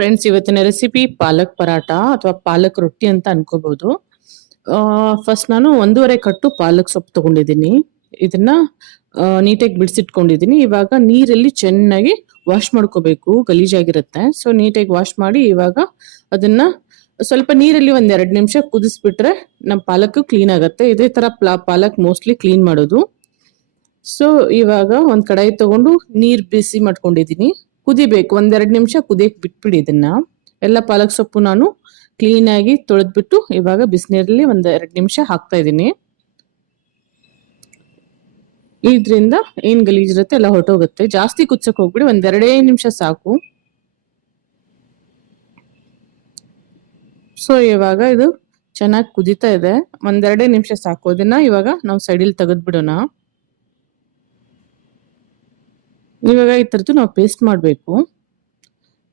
Friends, ಇವತ್ತಿನ recipe ಪಾಲಕ್ ಪರಾಟ ಅಥವಾ ಪಾಲಕ್ ರೊಟ್ಟಿ ಅಂತ ಅನ್ಕೋಬಹುದು. ಫಸ್ಟ್ ನಾನು 1.5 ಕಟ್ಟು ಪಾಲಕ್ ಸೊಪ್ಪು ತಗೊಂಡಿದ್ದೀನಿ. ಇದನ್ನ ನೀಟಾಗಿ ಬಿಡಿಸಿಟ್ಕೊಂಡಿದ್ದೀನಿ. ಇವಾಗ ನೀರಲ್ಲಿ ಚೆನ್ನಾಗಿ ವಾಶ್ ಮಾಡ್ಕೋಬೇಕು, ಗಲೀಜಾಗಿರುತ್ತೆ. ಸೊ ನೀಟಾಗಿ ವಾಶ್ ಮಾಡಿ ಇವಾಗ ಅದನ್ನ ಸ್ವಲ್ಪ ನೀರಲ್ಲಿ 2 ನಿಮಿಷ ಕುದಿಸ್ಬಿಟ್ರೆ ನಮ್ಮ ಪಾಲಕ್ ಕ್ಲೀನ್ ಆಗುತ್ತೆ. ಇದೇ ತರ ಪಾಲಕ್ ಮೋಸ್ಟ್ಲಿ ಕ್ಲೀನ್ ಮಾಡೋದು. ಸೊ ಇವಾಗ ಒಂದ್ ಕಡಾಯಿ ತಗೊಂಡು ನೀರ್ ಬಿಸಿ ಮಾಡ್ಕೊಂಡಿದೀನಿ. ಕುದಿಬೇಕು, 1-2 ನಿಮಿಷ ಕುದಿಯಕ್ ಬಿಟ್ಬಿಡಿ. ಇದನ್ನ ಎಲ್ಲ ಪಾಲಕ್ ಸೊಪ್ಪು ನಾನು ಕ್ಲೀನ್ ಆಗಿ ತೊಳೆದ್ಬಿಟ್ಟು ಇವಾಗ ಬಿಸಿನೀರಲ್ಲಿ 1-2 ನಿಮಿಷ ಹಾಕ್ತಾ ಇದ್ದೀನಿ. ಇದ್ರಿಂದ ಏನ್ ಗಲೀಜಿರುತ್ತೆ ಎಲ್ಲ ಹೊರಟೋಗುತ್ತೆ. ಜಾಸ್ತಿ ಕುದ್ಸಕ್ ಹೋಗ್ಬಿಡಿ, 1-2 ನಿಮಿಷ ಸಾಕು. ಸೊ ಇವಾಗ ಇದು ಚೆನ್ನಾಗಿ ಕುದಿತಾ ಇದೆ. 1-2 ನಿಮಿಷ ಸಾಕು. ಅದನ್ನ ಇವಾಗ ನಾವು ಸೈಡಲ್ಲಿ ತೆಗೆದ್ಬಿಡೋಣ. ಇವಾಗ ಈ ತರದ್ದು ನಾವು ಪೇಸ್ಟ್ ಮಾಡಬೇಕು.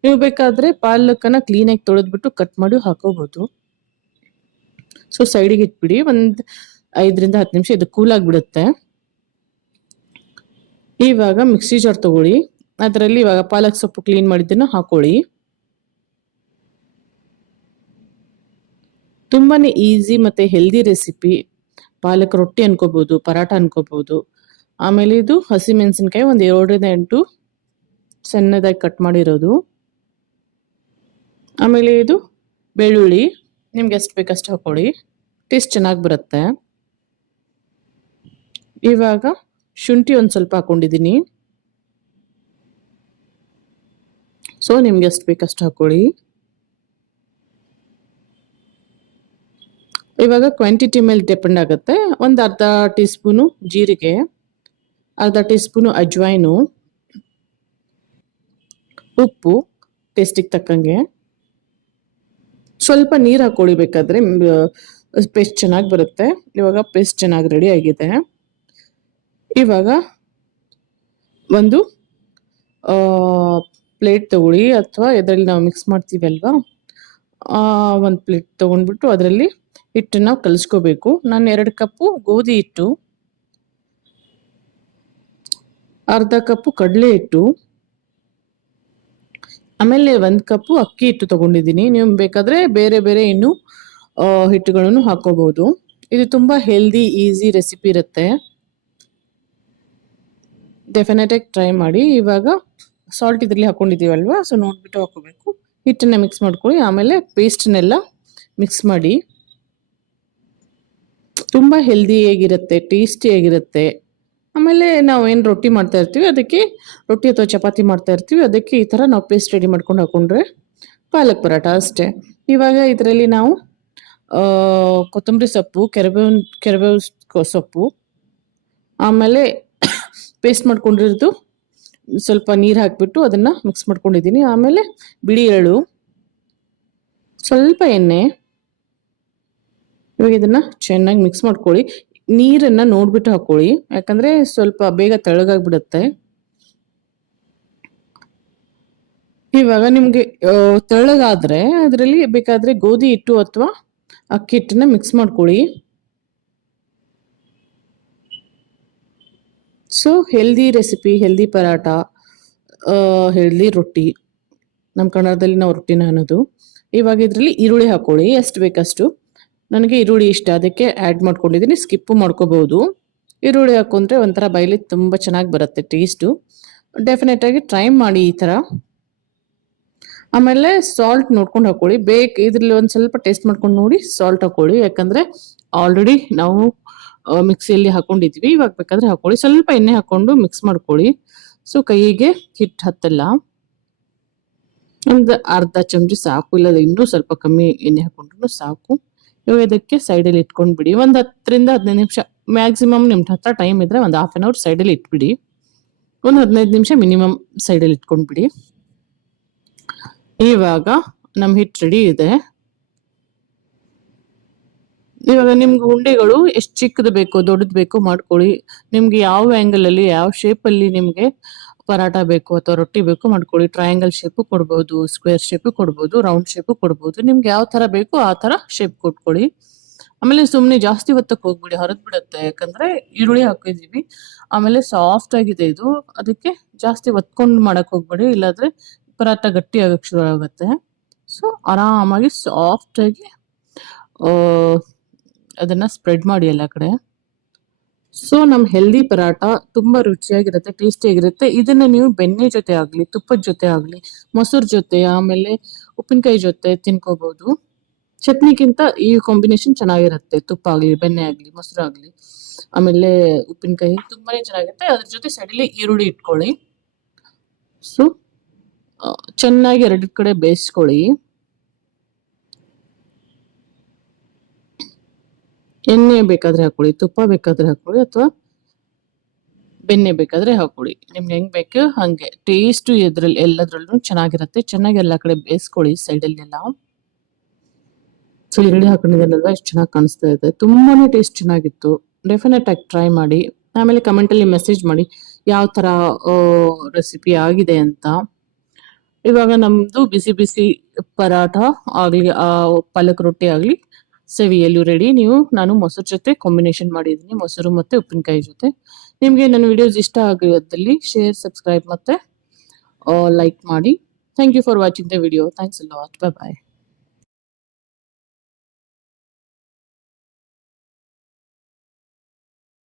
ನೀವು ಬೇಕಾದ್ರೆ ಪಾಲಕನ್ನ ಕ್ಲೀನಾಗಿ ತೊಳೆದ್ಬಿಟ್ಟು ಕಟ್ ಮಾಡಿ ಹಾಕೋಬಹುದು. ಸೊ ಸೈಡಿಗೆ ಇಟ್ಬಿಡಿ. 5-10 ನಿಮಿಷ ಇದು ಕೂಲ್ ಆಗಿಬಿಡುತ್ತೆ. ಇವಾಗ ಮಿಕ್ಸಿ ಜಾರ್ ತಗೊಳ್ಳಿ. ಅದರಲ್ಲಿ ಇವಾಗ ಪಾಲಕ್ ಸೊಪ್ಪು ಕ್ಲೀನ್ ಮಾಡಿದ್ದನ್ನ ಹಾಕೊಳ್ಳಿ. ತುಂಬಾನೇ ಈಸಿ ಮತ್ತೆ ಹೆಲ್ದಿ ರೆಸಿಪಿ. ಪಾಲಕ್ ರೊಟ್ಟಿ ಅನ್ಕೋಬಹುದು, ಪರಾಟ ಅನ್ಕೋಬಹುದು. ಆಮೇಲೆ ಇದು ಹಸಿ ಮೆಣಸಿನಕಾಯಿ 7-8 ಸಣ್ಣದಾಗಿ ಕಟ್ ಮಾಡಿರೋದು. ಆಮೇಲೆ ಇದು ಬೆಳ್ಳುಳ್ಳಿ, ನಿಮ್ಗೆ ಎಷ್ಟು ಬೇಕಷ್ಟು ಹಾಕೊಳ್ಳಿ, ಟೇಸ್ಟ್ ಚೆನ್ನಾಗಿ ಬರುತ್ತೆ. ಇವಾಗ ಶುಂಠಿ ಒಂದ್ ಸ್ವಲ್ಪ ಹಾಕೊಂಡಿದ್ದೀನಿ. ಸೊ ನಿಮ್ಗೆ ಎಷ್ಟು ಬೇಕಷ್ಟು ಹಾಕೊಳ್ಳಿ. ಇವಾಗ ಕ್ವಾಂಟಿಟಿ ಮೇಲೆ ಡಿಪೆಂಡ್ ಆಗುತ್ತೆ. ಒಂದು ಅರ್ಧ ಟೀ ಸ್ಪೂನು ಜೀರಿಗೆ, ಅರ್ಧ ಟೀ ಸ್ಪೂನು ಅಜ್ವೈನು, ಉಪ್ಪು ಟೇಸ್ಟಿಗೆ ತಕ್ಕಂಗೆ, ಸ್ವಲ್ಪ ನೀರು ಹಾಕೊಳ್ಳಿ. ಬೇಕಾದ್ರೆ ಪೇಸ್ಟ್ ಚೆನ್ನಾಗಿ ಬರುತ್ತೆ. ಇವಾಗ ಪೇಸ್ಟ್ ಚೆನ್ನಾಗಿ ರೆಡಿ ಆಗಿದೆ. ಇವಾಗ ಒಂದು ಪ್ಲೇಟ್ ತಗೊಳ್ಳಿ, ಅಥವಾ ಇದರಲ್ಲಿ ನಾವು ಮಿಕ್ಸ್ ಮಾಡ್ತೀವಿ ಅಲ್ವಾ, ಒಂದು ಪ್ಲೇಟ್ ತಗೊಂಡ್ಬಿಟ್ಟು ಅದರಲ್ಲಿ ಹಿಟ್ಟು ನಾವು ಕಲಿಸ್ಕೋಬೇಕು. ನಾನು 2 ಕಪ್ಪು ಗೋಧಿ ಹಿಟ್ಟು, ಅರ್ಧ ಕಪ್ಪು ಕಡಲೆ ಹಿಟ್ಟು, ಆಮೇಲೆ 1 ಕಪ್ಪು ಅಕ್ಕಿ ಹಿಟ್ಟು ತಗೊಂಡಿದ್ದೀನಿ. ನೀವು ಬೇಕಾದ್ರೆ ಬೇರೆ ಬೇರೆ ಇನ್ನು ಹಿಟ್ಟುಗಳನ್ನು ಹಾಕೋಬಹುದು. ಇದು ತುಂಬಾ ಹೆಲ್ದಿ ಈಸಿ ರೆಸಿಪಿ ಇರುತ್ತೆ. ಡೆಫಿನೆಟ್ ಆಗಿ ಟ್ರೈ ಮಾಡಿ. ಇವಾಗ ಸಾಲ್ಟ್ ಇದರಲ್ಲಿ ಹಾಕೊಂಡಿದೀವಲ್ವಾ, ಸೊ ನೋಡ್ಬಿಟ್ಟು ಹಾಕೋಬೇಕು. ಹಿಟ್ಟನ್ನ ಮಿಕ್ಸ್ ಮಾಡ್ಕೊಳ್ಳಿ. ಆಮೇಲೆ ಪೇಸ್ಟ್ನೆಲ್ಲ ಮಿಕ್ಸ್ ಮಾಡಿ. ತುಂಬಾ ಹೆಲ್ದಿಯಾಗಿರುತ್ತೆ, ಟೇಸ್ಟಿಯಾಗಿರುತ್ತೆ. ಆಮೇಲೆ ನಾವು ಏನು ರೊಟ್ಟಿ ಮಾಡ್ತಾ ಇರ್ತೀವಿ, ಅದಕ್ಕೆ ರೊಟ್ಟಿ ಅಥವಾ ಚಪಾತಿ ಮಾಡ್ತಾ ಇರ್ತೀವಿ, ಅದಕ್ಕೆ ಈ ಥರ ನಾವು ಪೇಸ್ಟ್ ರೆಡಿ ಮಾಡ್ಕೊಂಡು ಹಾಕೊಂಡ್ರೆ ಪಾಲಕ್ ಪರಾಟ ಅಷ್ಟೇ. ಇವಾಗ ಇದರಲ್ಲಿ ನಾವು ಕೊತ್ತಂಬರಿ ಸೊಪ್ಪು, ಕರಿಬೇವು ಸೊಪ್ಪು, ಆಮೇಲೆ ಪೇಸ್ಟ್ ಮಾಡ್ಕೊಂಡಿರೋದು ಸ್ವಲ್ಪ ನೀರು ಹಾಕಿಬಿಟ್ಟು ಅದನ್ನು ಮಿಕ್ಸ್ ಮಾಡ್ಕೊಂಡಿದ್ದೀನಿ. ಆಮೇಲೆ ಬಿಳಿ ಎಳ್ಳು, ಸ್ವಲ್ಪ ಎಣ್ಣೆ. ಇವಾಗ ಇದನ್ನ ಚೆನ್ನಾಗಿ ಮಿಕ್ಸ್ ಮಾಡ್ಕೊಳ್ಳಿ. ನೀರನ್ನ ನೋಡ್ಬಿಟ್ಟು ಹಾಕೊಳ್ಳಿ, ಯಾಕಂದ್ರೆ ಸ್ವಲ್ಪ ಬೇಗ ತೆಳ್ಳಗಾಗ್ಬಿಡುತ್ತೆ. ಇವಾಗ ನಿಮ್ಗೆ ತೆಳ್ಳಗಾದ್ರೆ ಅದರಲ್ಲಿ ಬೇಕಾದ್ರೆ ಗೋಧಿ ಹಿಟ್ಟು ಅಥವಾ ಅಕ್ಕಿ ಹಿಟ್ಟನ್ನ ಮಿಕ್ಸ್ ಮಾಡ್ಕೊಳ್ಳಿ. So healthy recipe, healthy paratha, healthy ರೊಟ್ಟಿ. ನಮ್ಮ ಕನ್ನಡದಲ್ಲಿ ನಾವು ರೊಟ್ಟಿನ ಅನ್ನೋದು. ಇವಾಗ ಇದರಲ್ಲಿ ಈರುಳ್ಳಿ ಹಾಕೊಳ್ಳಿ, ಎಷ್ಟು ಬೇಕಷ್ಟು. ನನಗೆ ಈರುಳ್ಳಿ ಇಷ್ಟ, ಅದಕ್ಕೆ ಆ್ಯಡ್ ಮಾಡ್ಕೊಂಡಿದ್ದೀನಿ. ಸ್ಕಿಪ್ಪು ಮಾಡ್ಕೋಬಹುದು. ಈರುಳ್ಳಿ ಹಾಕೊಂಡ್ರೆ ಒಂಥರ ಬೈಲಿ ತುಂಬ ಚೆನ್ನಾಗಿ ಬರುತ್ತೆ ಟೇಸ್ಟು. ಡೆಫಿನೆಟ್ ಆಗಿ ಟ್ರೈ ಮಾಡಿ ಈ ಥರ. ಆಮೇಲೆ ಸಾಲ್ಟ್ ನೋಡ್ಕೊಂಡು ಹಾಕೊಳ್ಳಿ. ಇದರಲ್ಲಿ ಒಂದು ಸ್ವಲ್ಪ ಟೇಸ್ಟ್ ಮಾಡ್ಕೊಂಡು ನೋಡಿ ಸಾಲ್ಟ್ ಹಾಕೊಳ್ಳಿ, ಯಾಕಂದರೆ ಆಲ್ರೆಡಿ ನಾವು ಮಿಕ್ಸಿಯಲ್ಲಿ ಹಾಕೊಂಡಿದ್ವಿ. ಇವಾಗ ಬೇಕಾದ್ರೆ ಹಾಕೊಳ್ಳಿ. ಸ್ವಲ್ಪ ಎಣ್ಣೆ ಹಾಕೊಂಡು ಮಿಕ್ಸ್ ಮಾಡ್ಕೊಳ್ಳಿ. ಸೊ ಕೈಗೆ ಹಿಟ್ಟು ಹತ್ತಲ್ಲ. ಒಂದು ಅರ್ಧ ಚಮಚ ಸಾಕು, ಇಲ್ಲ ಇನ್ನೂ ಸ್ವಲ್ಪ ಕಮ್ಮಿ ಎಣ್ಣೆ ಹಾಕೊಂಡ್ರು ಸಾಕು. ಇವಾಗ ಇದಕ್ಕೆ ಸೈಡಲ್ಲಿ ಇಟ್ಕೊಂಡ್ಬಿಡಿ. ಒಂದು 10-15 ನಿಮಿಷ ಮ್ಯಾಕ್ಸಿಮಮ್ ನಿಮ್ಮ ಹತ್ರ ಟೈಮ್ ಇದ್ರೆ ಒಂದು ಹಾಫ್ ಆನ್ ಅವರ್ ಸೈಡಲ್ಲಿ ಇಟ್ಬಿಡಿ. ಒಂದು 15 ನಿಮಿಷ ಮಿನಿಮಮ್ ಸೈಡಲ್ಲಿ ಇಟ್ಕೊಂಡ್ಬಿಡಿ. ಇವಾಗ ನಮ್ಮ ಹಿಟ್ಟು ರೆಡಿ ಇದೆ. ಇವಾಗ ನಿಮ್ಗೆ ಉಂಡೆಗಳು ಎಷ್ಟು ಚಿಕ್ಕದು ಬೇಕೋ ದೊಡ್ಡದು ಬೇಕೋ ಮಾಡ್ಕೊಳ್ಳಿ. ನಿಮ್ಗೆ ಯಾವ ಆ್ಯಂಗಲಲ್ಲಿ, ಯಾವ ಶೇಪಲ್ಲಿ ನಿಮಗೆ ಪರಾಟ ಬೇಕು ಅಥವಾ ರೊಟ್ಟಿ ಬೇಕು ಮಾಡ್ಕೊಳ್ಳಿ. ಟ್ರಯಾಂಗಲ್ ಶೇಪು ಕೊಡ್ಬೋದು, ಸ್ಕ್ವೇರ್ ಶೇಪು ಕೊಡ್ಬೋದು, ರೌಂಡ್ ಶೇಪು ಕೊಡ್ಬೋದು. ನಿಮ್ಗೆ ಯಾವ ಥರ ಬೇಕೋ ಆ ಥರ ಶೇಪ್ ಕೊಟ್ಕೊಳ್ಳಿ. ಆಮೇಲೆ ಸುಮ್ಮನೆ ಜಾಸ್ತಿ ಹೊತ್ತಕ್ಕೆ ಹೋಗ್ಬಿಡಿ, ಹರಿದು ಬಿಡುತ್ತೆ. ಯಾಕಂದರೆ ಈರುಳ್ಳಿ ಹಾಕಿದ್ದೀವಿ, ಆಮೇಲೆ ಸಾಫ್ಟ್ ಆಗಿದೆ ಇದು. ಅದಕ್ಕೆ ಜಾಸ್ತಿ ಒತ್ಕೊಂಡು ಮಾಡಕ್ಕೆ ಹೋಗ್ಬೇಡಿ, ಇಲ್ಲಾಂದರೆ ಪರಾಟ ಗಟ್ಟಿ ಆಗಕ್ಕೆ ಶುರು ಆಗುತ್ತೆ. ಸೊ ಆರಾಮಾಗಿ ಸಾಫ್ಟಾಗಿ ಅದನ್ನು ಸ್ಪ್ರೆಡ್ ಮಾಡಿ ಎಲ್ಲ ಕಡೆ. ಸೊ ನಮ್ಮ ಹೆಲ್ದಿ ಪರಾಟ ತುಂಬ ರುಚಿಯಾಗಿರುತ್ತೆ, ಟೇಸ್ಟಿಯಾಗಿರುತ್ತೆ. ಇದನ್ನು ನೀವು ಬೆಣ್ಣೆ ಜೊತೆ ಆಗಲಿ, ತುಪ್ಪದ ಜೊತೆ ಆಗಲಿ, ಮೊಸರು ಜೊತೆ, ಆಮೇಲೆ ಉಪ್ಪಿನಕಾಯಿ ಜೊತೆ ತಿನ್ಕೋಬೋದು. ಚಟ್ನಿಗಿಂತ ಈ ಕಾಂಬಿನೇಷನ್ ಚೆನ್ನಾಗಿರುತ್ತೆ. ತುಪ್ಪ ಆಗಲಿ, ಬೆಣ್ಣೆ ಆಗಲಿ, ಮೊಸರು ಆಗಲಿ, ಆಮೇಲೆ ಉಪ್ಪಿನಕಾಯಿ ತುಂಬಾನೇ ಚೆನ್ನಾಗಿರುತ್ತೆ. ಅದ್ರ ಜೊತೆ ಸೈಡಲ್ಲಿ ಈರುಳ್ಳಿ ಇಟ್ಕೊಳ್ಳಿ. ಸೊ ಚೆನ್ನಾಗಿ ಎರಡು ಕಡೆ ಬೇಯಿಸ್ಕೊಳ್ಳಿ. ಎಣ್ಣೆ ಬೇಕಾದ್ರೆ ಹಾಕೊಳ್ಳಿ, ತುಪ್ಪ ಬೇಕಾದ್ರೆ ಹಾಕೊಳ್ಳಿ, ಅಥವಾ ಬೆಣ್ಣೆ ಬೇಕಾದ್ರೆ ಹಾಕೊಳ್ಳಿ. ನಿಮ್ಗೆ ಹೆಂಗ್ ಬೇಕು ಹಂಗೆ. ಟೇಸ್ಟು ಇದ್ರಲ್ಲಿ ಎಲ್ಲದ್ರಲ್ಲೂ ಚೆನ್ನಾಗಿರುತ್ತೆ. ಚೆನ್ನಾಗಿ ಎಲ್ಲ ಕಡೆ ಬೇಯಿಸ್ಕೊಳ್ಳಿ ಸೈಡಲ್ಲಿ ಎಲ್ಲ. ಸೊ ಈರುಳ್ಳಿ ಹಾಕೊಂಡಿದ್ದೆಲ್ಲ ಎಷ್ಟು ಚೆನ್ನಾಗಿ ಕಾಣಿಸ್ತಾ ಇದೆ. ತುಂಬಾನೇ ಟೇಸ್ಟ್ ಚೆನ್ನಾಗಿತ್ತು. ಡೆಫಿನೆಟ್ ಆಗಿ ಟ್ರೈ ಮಾಡಿ. ಆಮೇಲೆ ಕಮೆಂಟಲ್ಲಿ ಮೆಸೇಜ್ ಮಾಡಿ ಯಾವ ಥರ ರೆಸಿಪಿ ಆಗಿದೆ ಅಂತ. ಇವಾಗ ನಮ್ಮದು ಬಿಸಿ ಬಿಸಿ ಪರಾಠ ಆಗಲಿ, ಪಾಲಕ್ ರೊಟ್ಟಿ ಆಗಲಿ, ಸವಿಯಲು ರೆಡಿ. ನಾನು ಮೊಸರು ಜೊತೆ ಕಾಂಬಿನೇಷನ್ ಮಾಡಿದ್ದೀನಿ, ಮೊಸರು ಮತ್ತು ಉಪ್ಪಿನಕಾಯಿ ಜೊತೆ. ನಿಮಗೆ ನನ್ನ ವಿಡಿಯೋಸ್ ಇಷ್ಟ ಆಗಿರೋದ್ರಲ್ಲಿ ಶೇರ್, ಸಬ್ಸ್ಕ್ರೈಬ್ ಮತ್ತು ಲೈಕ್ ಮಾಡಿ. Thank you for watching the video. Thanks a lot. Bye bye.